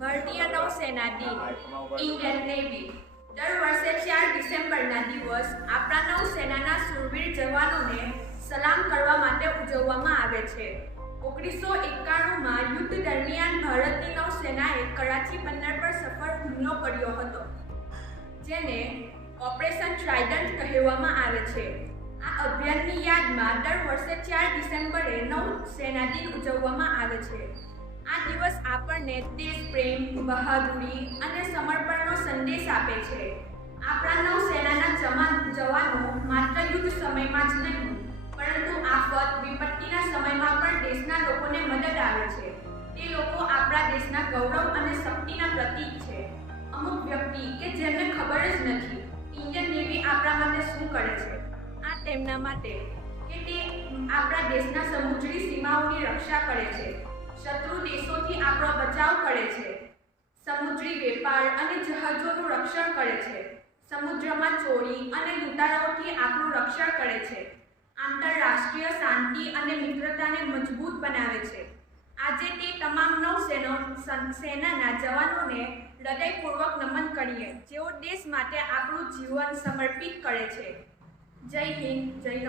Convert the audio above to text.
ભારતીય નૌસેના દિન Indian navy દર વર્ષે 4 ડિસેમ્બરના દિવસ આપણા નૌસેનાના શૂરવીર જવાનોને સલામ કરવા માટે ઉજવવામાં આવે છે। 1991માં યુદ્ધ દરમિયાન ભારતની નૌસેનાએ કરાચી બંદર પર સફળ હુમલો કર્યો હતો, જેને ઓપરેશન ટ્રાઇડન્ટ કહેવામાં આવે છે। આ અભિયાનની યાદમાં દર વર્ષે 4 ડિસેમ્બરે નૌસેના દિન ઉજવવામાં આવે છે। આ દિવસ આપણને દેશપ્રેમ, બહાદુરી અને સમર્પણનો સંદેશ આપે છે। આપણા નૌસેનાના જવાનો માત્ર યુદ્ધ સમયમાં જ નહીં, પરંતુ આફત વિપત્તિના સમયમાં પણ દેશના લોકોને મદદ આવે છે। તે લોકો આપણા દેશના ગૌરવ અને શક્તિના પ્રતીક છે। અમુક વ્યક્તિ કે જેમને ખબર જ નથી ઇન્ડિયન નેવી આપણા માટે શું કરે છે, આ તેમના માટે કે તે આપણા દેશના સમુદ્રી સીમાઓની રક્ષા કરે છે, શત્રુ દેશોથી આપણો બચાવ કરે છે, સમુદ્રી વેપાર અને જહાજોનું રક્ષણ કરે છે, સમુદ્રમાં ચોરી અને લૂંટારાઓથી આપણું રક્ષણ કરે છે, આંતરરાષ્ટ્રીય શાંતિ અને મિત્રતાને મજબૂત બનાવે છે। આજે તે તમામ નૌસેનાના જવાનોને હૃદયપૂર્વક નમન કરીએ, જેઓ દેશ માટે આપણું જીવન સમર્પિત કરે છે। જય હિન્દ, જય નૌસેના।